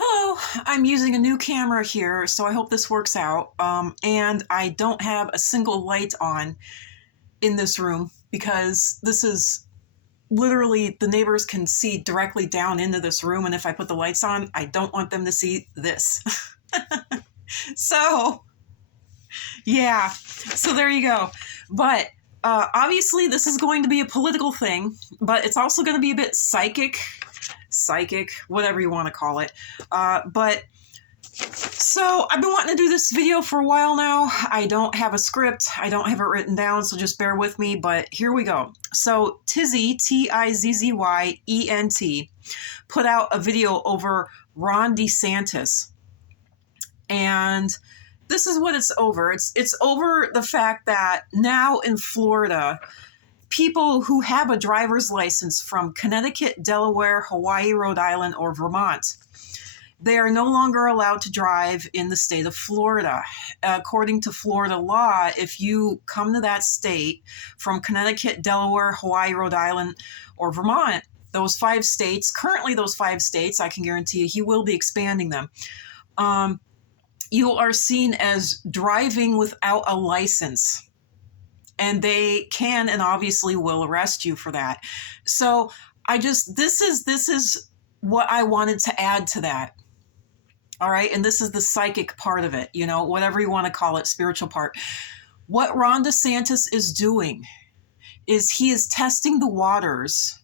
Hello, I'm using a new camera here, so I hope this works out. And I don't have a single light on in this room because this is literally the neighbors can see directly down into this room. And if I put the lights on, I don't want them to see this. So, yeah, so there you go. But obviously, this is going to be a political thing, but it's also going to be a bit psychic, whatever you want to call it. But so I've been wanting to do this video for a while now. I don't have a script. I don't have it written down, so just bear with me, but here we go. So Tizzy, Tizzyyent, put out a video over Ron DeSantis. And this is what it's over. It's over the fact that now in Florida, people who have a driver's license from Connecticut, Delaware, Hawaii, Rhode Island, or Vermont, they are no longer allowed to drive in the state of Florida. According to Florida law, if you come to that state from Connecticut, Delaware, Hawaii, Rhode Island, or Vermont, those 5 states, currently those 5 states, I can guarantee you, he will be expanding them. You are seen as driving without a license. And they can and obviously will arrest you for that. So this is what I wanted to add to that. All right. And this is the psychic part of it, whatever you want to call it, spiritual part. What Ron DeSantis is doing is he is testing the waters.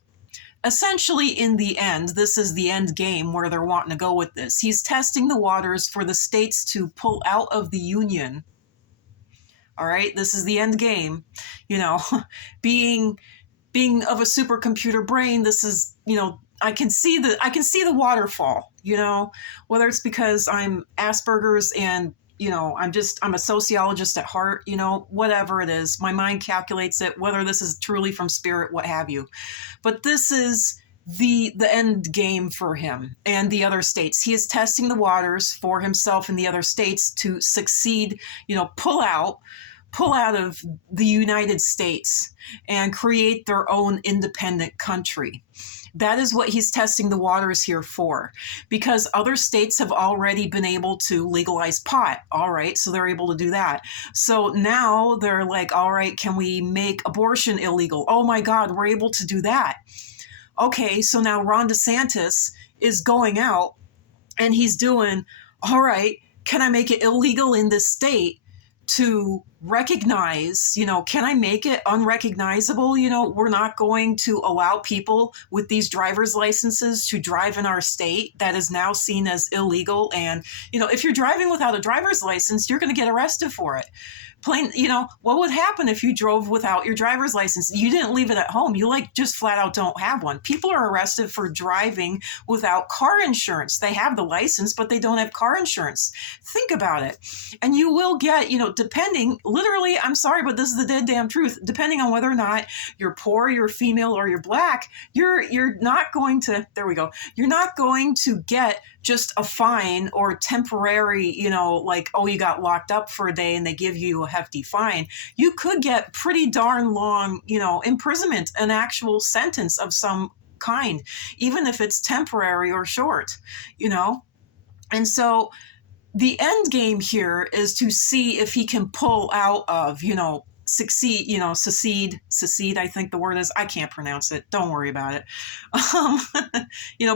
Essentially, in the end, this is the end game where they're wanting to go with this. He's testing the waters for the states to pull out of the union. All right. This is the end game, being of a supercomputer brain. This is, I can see the waterfall, whether it's because I'm Asperger's and, I'm a sociologist at heart, whatever it is, my mind calculates it, whether this is truly from spirit, what have you. But this is the end game for him and the other states. He is testing the waters for himself and the other states to succeed, pull out of the United States and create their own independent country. That is what he's testing the waters here for, because other states have already been able to legalize pot. All right, so they're able to do that. So now they're like, all right, can we make abortion illegal? Oh my God, we're able to do that. Okay, so now Ron DeSantis is going out and he's doing, all right, can I make it illegal in this state to recognize, can I make it unrecognizable? We're not going to allow people with these driver's licenses to drive in our state. That is now seen as illegal. And, if you're driving without a driver's license, you're going to get arrested for it. What would happen if you drove without your driver's license? You didn't leave it at home. You just flat out don't have one. People are arrested for driving without car insurance. They have the license, but they don't have car insurance. Think about it. And you will get, depending, literally, I'm sorry, but this is the dead damn truth. Depending on whether or not you're poor, you're female, or you're black, you're not going to, there we go. You're not going to get just a fine or temporary, like, oh, you got locked up for a day and they give you a hefty fine. You could get pretty darn long, imprisonment, an actual sentence of some kind, even if it's temporary or short, And so the end game here is to see if he can pull out of, secede, I think the word is, I can't pronounce it. Don't worry about it.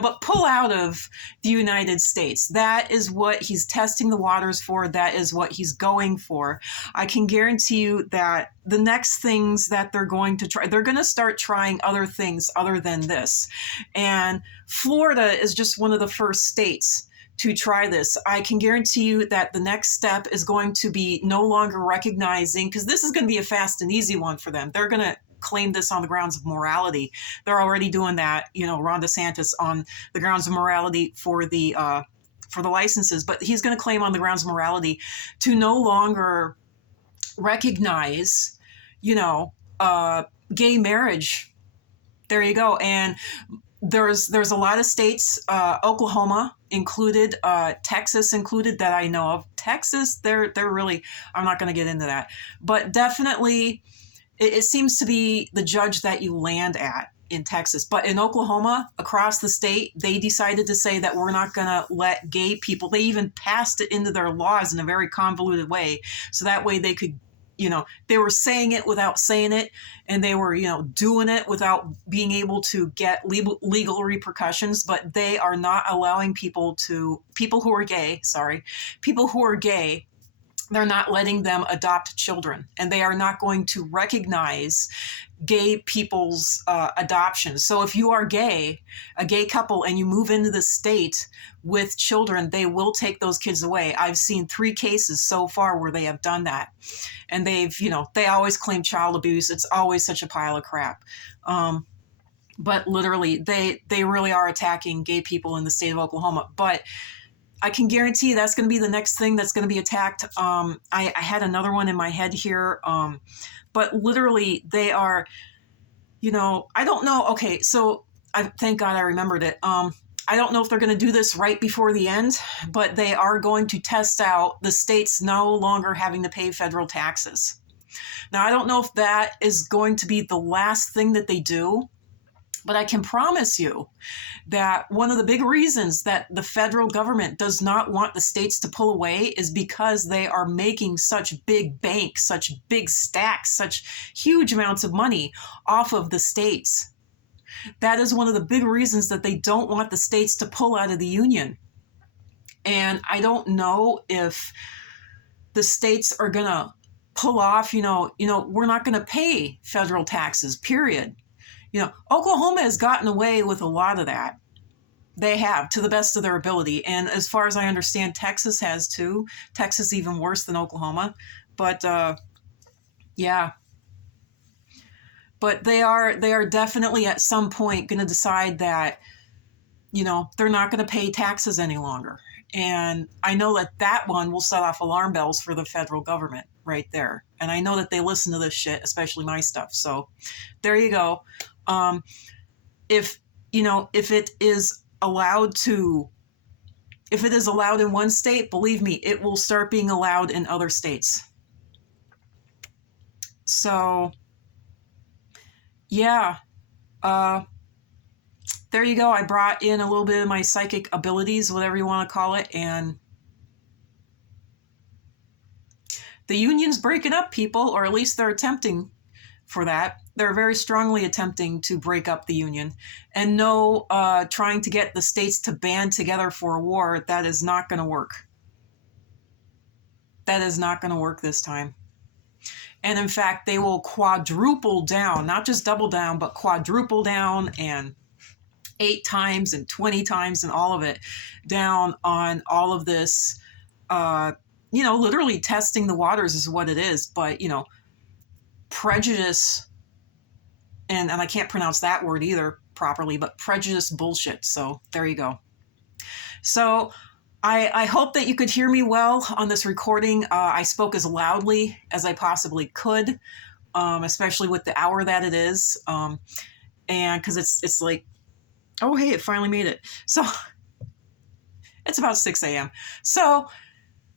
But pull out of the United States. That is what he's testing the waters for. That is what he's going for. I can guarantee you that the next things that they're going to try, they're going to start trying other things other than this. And Florida is just one of the first states to try this. I can guarantee you that the next step is going to be no longer recognizing, because this is going to be a fast and easy one for them. They're going to claim this on the grounds of morality. They're already doing that, Ron DeSantis on the grounds of morality for the licenses, but he's going to claim on the grounds of morality to no longer recognize, gay marriage. There you go. And there's a lot of states, Oklahoma included, Texas included, that I know of. Texas, they're really, I'm not going to get into that, but definitely it seems to be the judge that you land at. in Texas. But in Oklahoma, across the state, they decided to say that we're not going to let gay people, they even passed it into their laws in a very convoluted way. So that way they could, they were saying it without saying it, and they were, doing it without being able to get legal repercussions. But they are not allowing people who are gay, they're not letting them adopt children, and they are not going to recognize gay people's adoptions. So if you are a gay couple, and you move into the state with children, they will take those kids away. I've seen 3 cases so far where they have done that. And they've, they always claim child abuse. It's always such a pile of crap. But literally, they really are attacking gay people in the state of Oklahoma. But I can guarantee that's going to be the next thing that's going to be attacked. I had another one in my head here. But literally, they are, I don't know. Okay, so thank God I remembered it. I don't know if they're going to do this right before the end, but they are going to test out the states no longer having to pay federal taxes. Now, I don't know if that is going to be the last thing that they do, but I can promise you that one of the big reasons that the federal government does not want the states to pull away is because they are making such big banks, such big stacks, such huge amounts of money off of the states. That is one of the big reasons that they don't want the states to pull out of the union. And I don't know if the states are going to pull off, we're not going to pay federal taxes, period. Oklahoma has gotten away with a lot of that. They have, to the best of their ability. And as far as I understand, Texas has too. Texas even worse than Oklahoma. But yeah. But they are definitely at some point going to decide that, they're not going to pay taxes any longer. And I know that one will set off alarm bells for the federal government right there. And I know that they listen to this shit, especially my stuff. So there you go. If it is allowed in one state, believe me, it will start being allowed in other states. So yeah, there you go. I brought in a little bit of my psychic abilities, whatever you want to call it. And the union's breaking up, people, or at least they're attempting for that. They're very strongly attempting to break up the union. And no, trying to get the states to band together for a war, that is not going to work. That is not going to work this time. And in fact, they will quadruple down, not just double down, but quadruple down, and 8 times and 20 times and all of it down on all of this. Literally testing the waters is what it is. But, prejudice, and I can't pronounce that word either properly, but prejudice bullshit. So there you go. So I hope that you could hear me well on this recording. I spoke as loudly as I possibly could, especially with the hour that it is. And because it's like, oh, hey, it finally made it. So it's about 6 a.m. So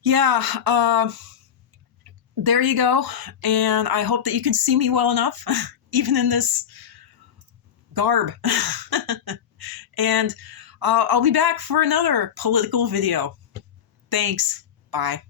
yeah, there you go. And I hope that you can see me well enough, even in this garb. And I'll be back for another political video. Thanks. Bye.